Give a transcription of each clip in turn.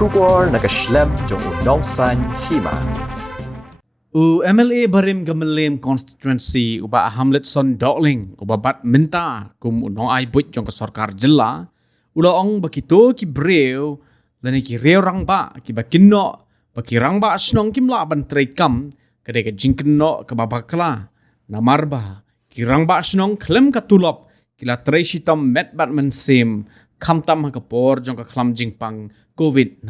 bersyukur nak Islam jong unausan hima. MLA Barim Gamelim constituency uba Hamlet Son Dokling uba bat minta kum unong ai buit jong ke sarkar jela ula ong bakito ki breu lani ki reu rang ba ki bakino baki rang ba snong kim la ban trekam kade ke jingkno ke babakla namar ba ki rang ba snong klem ka tulop kila treishi tom met bat mensim kamtam ha kapor jong ka klam jingpang COVID-19.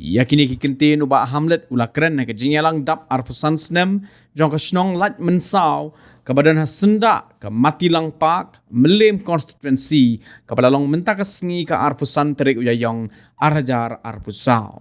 Yakini kikintin uba Hamlet ula keren na kajinyalang dap arpusan snem jong ka snong lat mensaw kabadan hasenda ka matilang pak melim constituency kabalalong menta kasngi ka arpusan terik uyayong arajar arpusaw.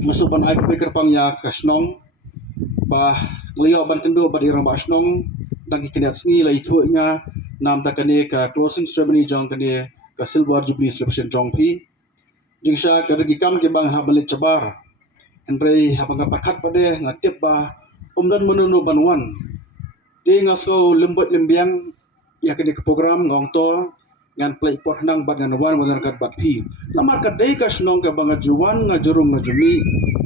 Masuk ban aik beker pang ya kasnong bah liau ban kendo ba dirang ba snong dang kinet sngi lai thunya nam ta kane ka closing ceremony jong kane ka silver jubilee celebration jong phi jingsha ka regi kam ke bang ha balik cabar andre ha bang pakat pade ngatip ba umdan menunu banwan de ngaso lembut lembiang ya kane ke program ngong to ngan play pot nang bat ngan wan ngan kat bat phi lamar ka dei ka snong ka bang juwan ngajurung ngajumi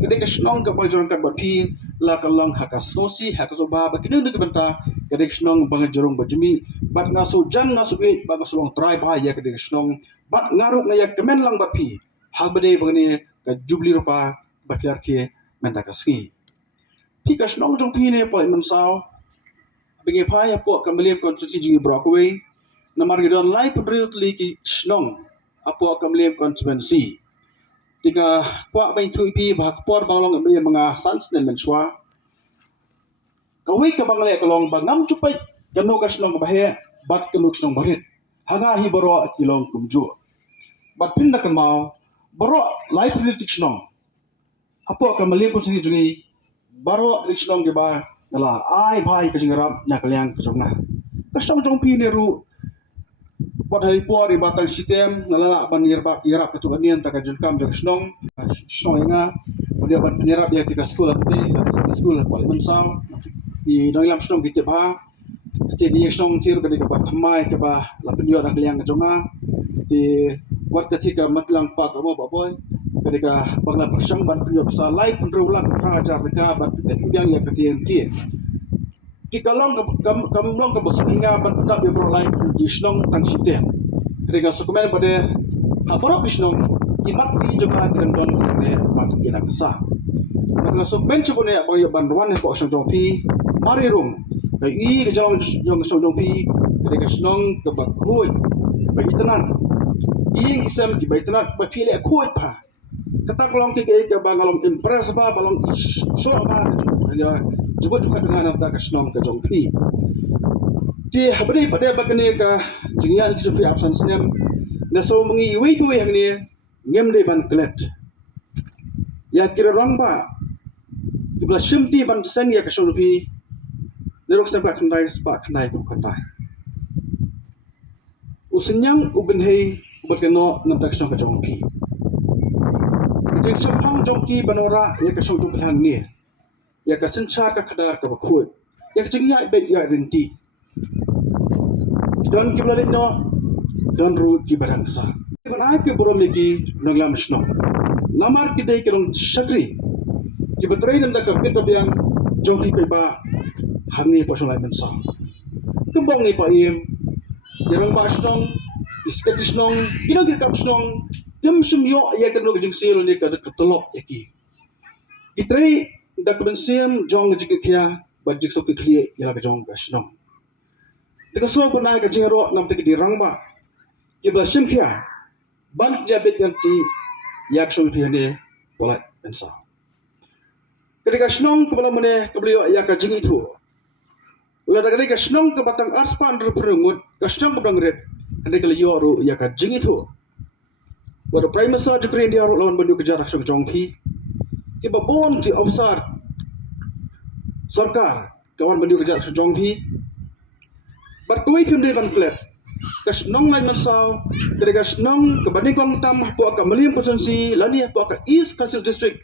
kadai ka snong ka bang jurung kat bat phi la ka lang ha ka sosi ha ka soba ba kinu ni benta kadai ka snong bang jurung bajumi bat ngaso jan ngaso be ba ngaso long try ba ya kadai ka snong bat ngaruk na ya kemen lang bat phi ha bade bangni ka jubli rupa bat yar ke menta ka ski phi ka snong jong phi ne po man saw bingi pa ya po ka melim constituency jingi brockway namar gidon lai pedriut li ki snong apo kamlem constituency tiga kwa bain thui pi ba por balong amri mga sans nen menswa kawi ka bangle kalong bangam chupai kanu ka snong bahe bat kanu snong barit hanga hi boro kilong kumju bat pinda kamau boro lai pedriut snong apo kamlem constituency jingi baro snong ge ba ngala ai bhai ka jingrap nyaklyang kujongna kastam jong pi ne ru buat hari puar di batang sistem nalala ban yerbak yerap ketua nian tak jengkam jeng snong inga dia ban penyerap dia ketika sekolah sekolah parlimen sam di dalam snong kita bah jadi snong tir ketika bat thamai ke bah la penyo dak liang jonga di buat ketika matlang pak amo baboy ketika bangla persang ban penyo besar lai penrulang raja mereka ban yang ya ketien ki kalong kamlong ka bosinga ban pedap ya bro lai di snong tang sistem ketika sukumen pada aporo snong kimat di juga dengan don ne pat kira kesa ketika sukumen cubone boy banduan ne ko snong pi mari rum kai i ke jong snong pi ketika snong ke bakoi bagi tenan ing isam ki bai tenan ba pile khoi pa kata kolong ke bangalong impress ba balong so ba ya jebut juga dengan nafta kasnong ke jong pi di habri pada bakane ka jingyan ki fi absence nem na so mengi wi tu yang ni ngem de ban klet ya kira rong ba di bla shimti ban sen ya kasong pi lerok sa ba khandai spa khandai ko khandai usenyang uben hei bakano nafta kasong ke jong pi di sepang jong ki banora ya kasong tu plan ni ya ka sencha ka khadar ka bakhoi ya chingya be ya rinti don ki blalit no don ru ki barangsa ban ai ke borom ki naglam shno namar ki dei kelong shakri ki batrai nam da ka pita biang jong ki ba hangi ko shongai mensa kembong ni pa im yang ba shnong isket shnong kinogir kap shnong jam semyo ya kan lo jing sil ni ka telok yaki itre da kun sim jong jik kya bajik so kli ya ka jong ka shnong tika so ko na ka jing ro nam te di rang ba ke ba sim kya ban ya bet kan ti yak so ti ne pola ensa ketika shnong ke bala mene ke beliau ya ka jing itu ulah da ka shnong ke batang arspan ru perengut ka shnong ke bang red ande ke yo ru ya ka jing itu pada prime minister jukri India lawan bandu kejar aksyon jongpi ki babon ki obsar sarkar kawan bandu kejar aksyon jongpi bat kuwi pim de van flat kas nong lai mansau ketika nong ke banding kong tam po ka meliam konsensi lani po ka east council district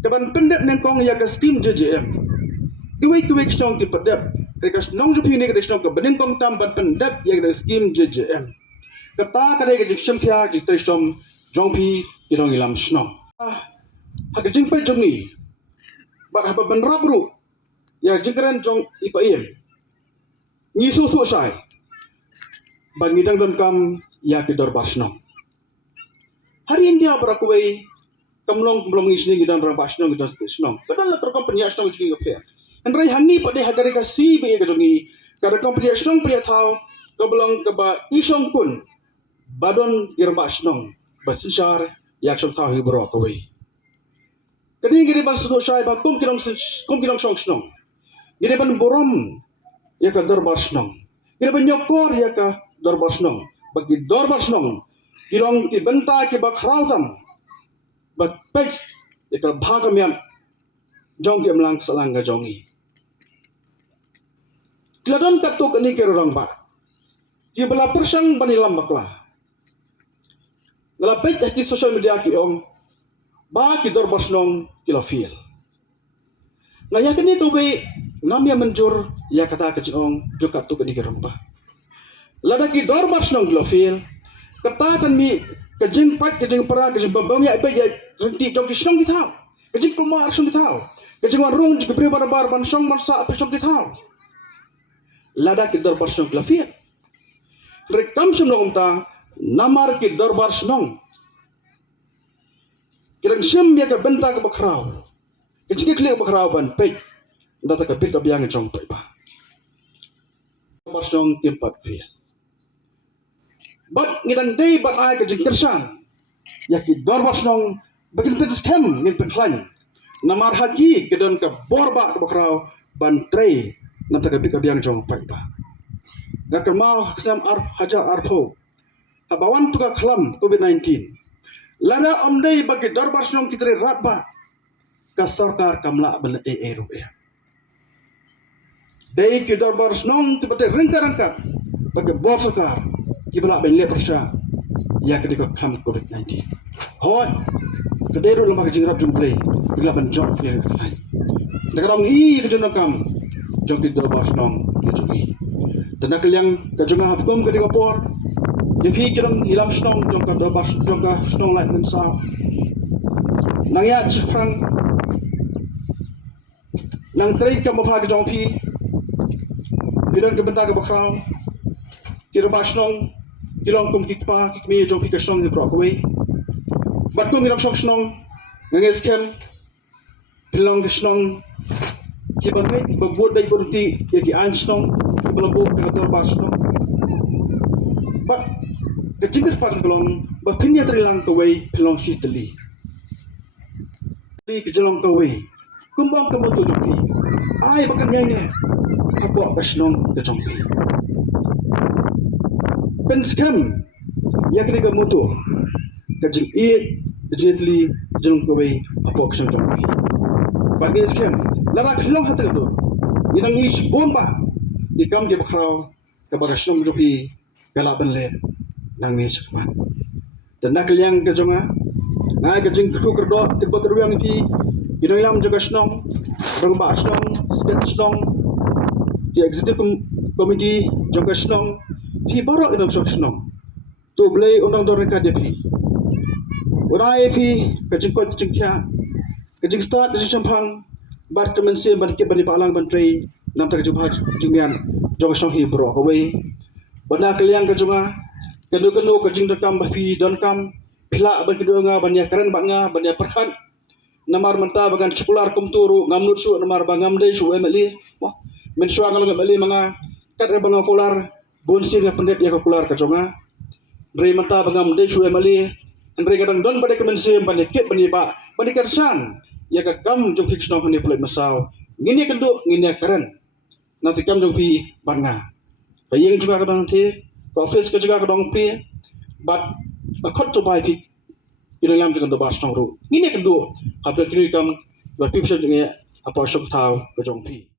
ke ban pendet neng kong ya ka scheme JJM kuwi kong ki pedep ketika nong jupi ni ketika nong ke banding kong tam ban pendet ya ka scheme JJM kata kadai ke jiksham kya ki tishom jongpi ilong ilam snong hak jingpai jongi bar haba benrabru ya jingkran jong ipaim ni su sai bangidang don kam ya ki dor basnong hari India berakuai kamlong belum isni gidan ram basnong gidan snong padahal per company snong isni affair andrai hangi pade hagare ka si be ka jongi kada company snong priya thau kabelong ka ba isong kun badon irba snong basishar yak shom thahi bro kawai kading giri ban sudo shai ba kum kinong shong snong giri ban borom yak darbar snong giri ban nyokor yak darbar snong bagi darbar snong kirong ki benta ki ba khrautam ba pech yak bhagam yam jong ki amlang salang ga jongi kladon katuk ani kerong ba ki bala persang banilam bakla ngalapit di social media ki om ba ki dorbas nong kilafil ngaya kini to be namya menjur ya kata ke jong jukat tu kini kerong ba lada ki dorbas nong kilafil kata kan mi kejing pat kejing para kejing bambam ya be ya renti jong ki snong ki thau kejing kumar snong ki thau kejing warung ki pre bar ban song man sa pe snong ki thau lada ki dorbas nong kilafil rekam snong ta namar ki darbar snong kirang sim ya ka benta ka bakraw kecik klik bakraw ban pek data ka pik abyang jong pa ba darbar snong tempat fi but ngidang day but ay ka jingkersan ya ki darbar snong bagin petis kem ngin penklan namar haki kedon ka borba ka bakraw ban trei data ka pik abyang jong pa ba gakar mau kesam hajar artho habawan tuga klam COVID-19 lada omdei bagi darbar snong kitare ratba ka sarkar kamla bal rupiah dei ki darbar snong tibate rengka bagi bor sarkar kibla ben le persya ya kedika klam COVID-19 hoi kedero lemah jingrap jumplay bila ban job ya lain dalam i kejuna kam jog ki darbar snong kijugi tenak yang kejunga hukum kedika por Depi kiram ilam snong jongka dobas jongka snong lai mensa nangya chikrang nang trei ka mapha jongpi kiran ke benta ka bakraw kirba snong kilong kum kitpa kikmi jongpi ka snong ni brokwe bat kum ilam snong nanges kem pilong ka snong kibanai babud dai burti yaki an snong kibalabu ka dobas snong bat kecingkir pada kelong, bakinya terilang kawai kelong si teli. Teli kejelong kawai, kumbang kamu tu jumpi. Ay bakan nyanyi, apa kasnong kejumpi. Penskam, ya kini kamu tu, kejeng it, kejeng teli, kejelong kawai, apa kasnong jumpi. Bagi skam, lara kelong hati tu, inang is bomba, dikam dia bakrau, kabar kasnong jumpi, galak benle. Nang ni sekman dan nak liang ke jonga na ke jing ku kerdo tiba keruang ti ilang juga snong dong ba snong state snong di executive committee juga snong ti baro inang snong tu blai undang dor ka depi urai pi ke jing ko jing kya ke jing start de champang bar kemen se bar ke bani palang bantri nam tak jubha jingyan juga snong hi bro ko wei bana ke liang ke jonga kanu kajing dakam bafi don kam pila ban kedua nga ban ya keren bak nga ban ya perkan namar menta bagan sekular kum turu ngamnut su namar bangam dei su emeli wah men suang ngal emeli manga kat ban kolar bonsin nga pendet ya kolar kaconga Beri mata bangam dei su emeli Andre kadang don pada kemensim ban ket ban ba ban kersan ya ka kam jong fiksno hani pelet masau ngini kenduk ngini keren nanti kam jong pi ban nga bayeng juga kadang ti office ke juga kadang pi bat khot to bai pi ila lam jangan dobas nong ru ngini kenduk habla kiri kam ba pi bisa jeng apa sok tau ke jong pi